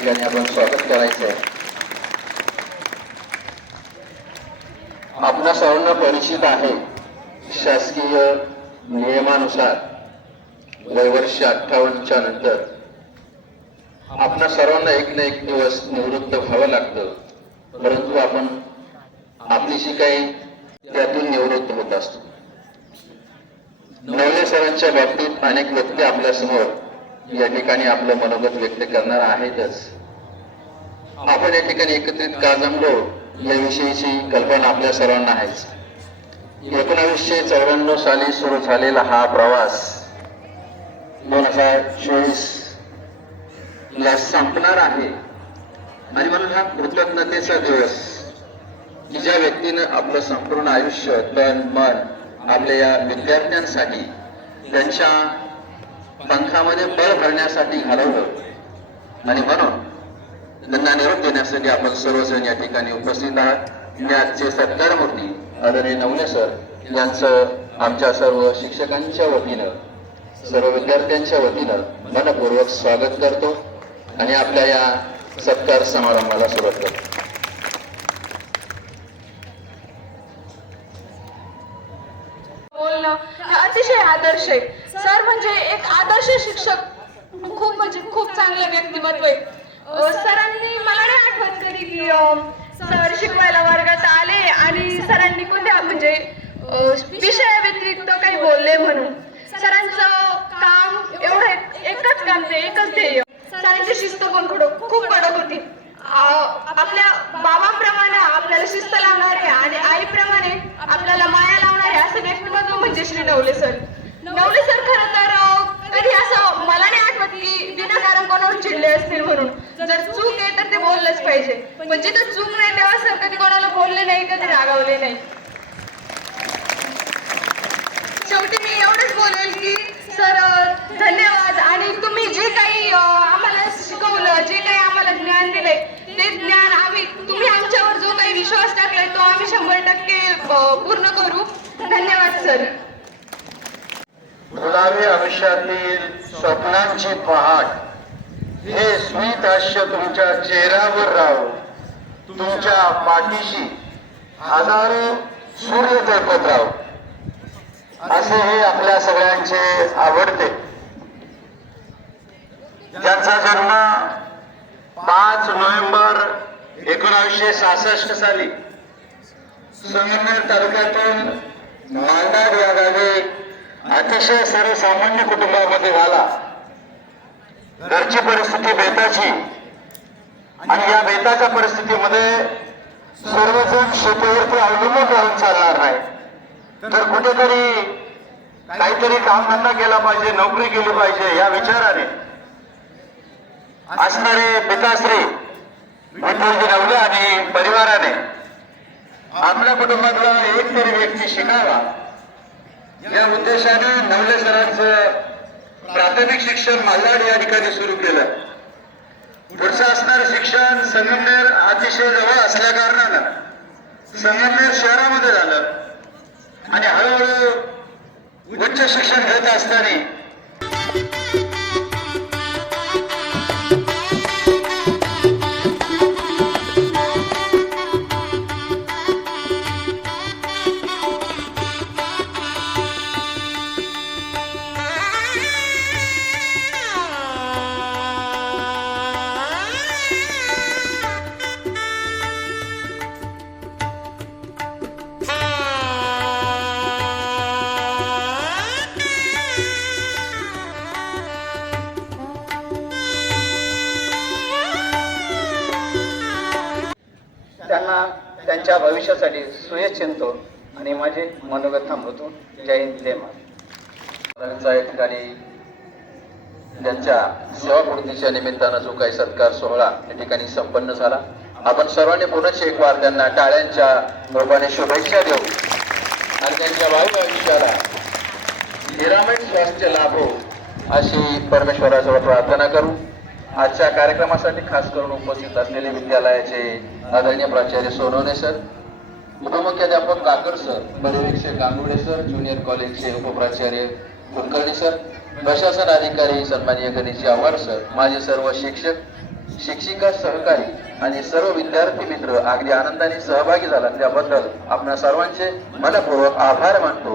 ठिकाणी आपण स्वागत करायचं आहे. आपणा सर्वांना परिचित आहे. शासकीय नियमानुसार वयवर्ष अठ्ठावन्नच्या नंतर आपणा सर्वांना एक ना एक दिवस निवृत्त व्हावं लागतं. परंतु आपण आपली जी काही त्यातून निवृत्त होत असतो. नवले सरांच्या बाबतीत अनेक व्यक्ती आपल्यासमोर या ठिकाणी आपलं मनोगत व्यक्त करणार आहेतच. आपण या ठिकाणी एकत्रित का जमलो याविषयीची कल्पना आपल्या सर्वांना आहेच. एकोणावीसशे चौऱ्याण्णव साली सुरू झालेला हा प्रवास दोन हजार चोवीस ला संपणार आहे. आणि म्हणून हा कृतज्ञतेचा दिवस की ज्या व्यक्तीनं आपलं संपूर्ण आयुष्य तन मन आपल्या या विद्यार्थ्यांसाठी त्यांच्या पंखामध्ये बळ भरण्यासाठी घालवलं. आणि म्हणून त्यांना निरोप देण्यासाठी आपण सर्वजण या ठिकाणी उपस्थित आहात. मी आजचे सत्कार मूर्ती आदरणीय नवले सर यांचं आमच्या सर्व शिक्षकांच्या वतीनं सर्व विद्यार्थ्यांच्या वतीनं मनपूर्वक स्वागत करतो आणि आपल्या या सत्कार समारंभाला सुरुवात करतो. अतिशय आदर्श आहे. सर म्हणजे असे शिक्षक खूप म्हणजे खूप चांगलं व्यक्तिमत्व आहे. सरांनी मला नाही आठवण करी की सर शिकवायला वर्गात आले आणि सरांनी कोणत्या म्हणजे विषया व्यतिरिक्त काही बोलले म्हणून. सरांचं काम एवढं एकच काम ते एकच ध्येय. सरांची शिस्त पण खूप कडक होती. आपल्या बाबाप्रमाणे आपल्याला शिस्त लावणारे आणि आईप्रमाणे आपल्याला माया लावणारे असं व्यक्तिमत्व म्हणजे श्री नवले सर. नवले सर खरं तर अं, कधी असं मला नाही आठवत की विनाकारण कोणावर चिडले असतील म्हणून जर चूक आहे तर ते बोललंच पाहिजे म्हणजे पण जिथं चूक नाही तेव्हा सर कधी कोणाला बोलले नाही कधी रागावले नाही. शेवटी मी एवढंच बोलेल की सर धन्यवाद. आणि तुम्ही जे काही आम्हाला शिकवलं जे काही आम्हाला ज्ञान दिलंय ते ज्ञान आम्ही तुम्ही आमच्यावर जो काही विश्वास टाकलाय तो आम्ही शंभर टक्के पूर्ण करू. धन्यवाद सर. गुलाबी आयुष्यातील स्वप्नांची पहाट हे स्मित हास्य तुमच्या चेहऱ्यावर राहो. तुमच्या पाठीशी हजारो सूर्य तळपत राहो. असे हे आपल्या सगळ्यांचे आवडते. ज्यांचा जन्म पाच नोव्हेंबर एकोणावीसशे सहासष्ट साली संगमनेर तालुक्यातून मांडाड या गावी अतिशय सर्वसामान्य कुटुंबामध्ये झाला. घरची परिस्थिती बेताची. आणि या बेताच्या परिस्थितीमध्ये सर्वजण शेतीवरती अवलंबून राहून चालणार नाही. तर कुठेतरी काहीतरी कामधंदा केला पाहिजे नोकरी केली पाहिजे या विचाराने. असणारे पिताश्री विठ्ठलजी नवले आणि परिवाराने आपल्या कुटुंबातला एक तरी व्यक्ती शिकावा. या उद्देशाने नवले सरांचं प्राथमिक शिक्षण मालाड या ठिकाणी सुरू केलं. पुढचं असणारं शिक्षण संगमनेर अतिशय जवळ असल्या कारणानं संगमनेर शहरामध्ये झालं. आणि हळूहळू उच्च शिक्षण घेत असताना त्यांच्या भविष्यासाठी सुयश आणि माझे मनोगत थांबवतो जय हिंद जय या ठिकाणी त्यांच्या सेवापूर्तीच्या निमित्तानं जो काही सत्कार सोहळा या ठिकाणी संपन्न झाला. आपण सर्वांनी पुनश्च एक वार त्यांना टाळ्यांच्या रूपाने शुभेच्छा देऊ. आणि त्यांच्या वायू आयुष्याला निरामय स्वास्थ्य लाभो अशी परमेश्वराजवळ प्रार्थना करू. आजच्या कार्यक्रमासाठी खास करून उपस्थित असलेले विद्यालयाचे आदरणीय प्राचार्य सोनवणे सर उपमुख्याध्यापक काकड सर पर्यवेक्षक गांगुडे सर ज्युनियर कॉलेजचे उपप्राचार्य कुलकर्णी सर प्रशासन अधिकारी सन्मान्य गणेश आव्हाड सर माझे सर्व शिक्षक शिक्षिका सहकारी आणि सर्व विद्यार्थी मित्र अगदी आनंदाने सहभागी झाला. त्याबद्दल आपणा सर्वांचे मनपूर्वक आभार मानतो.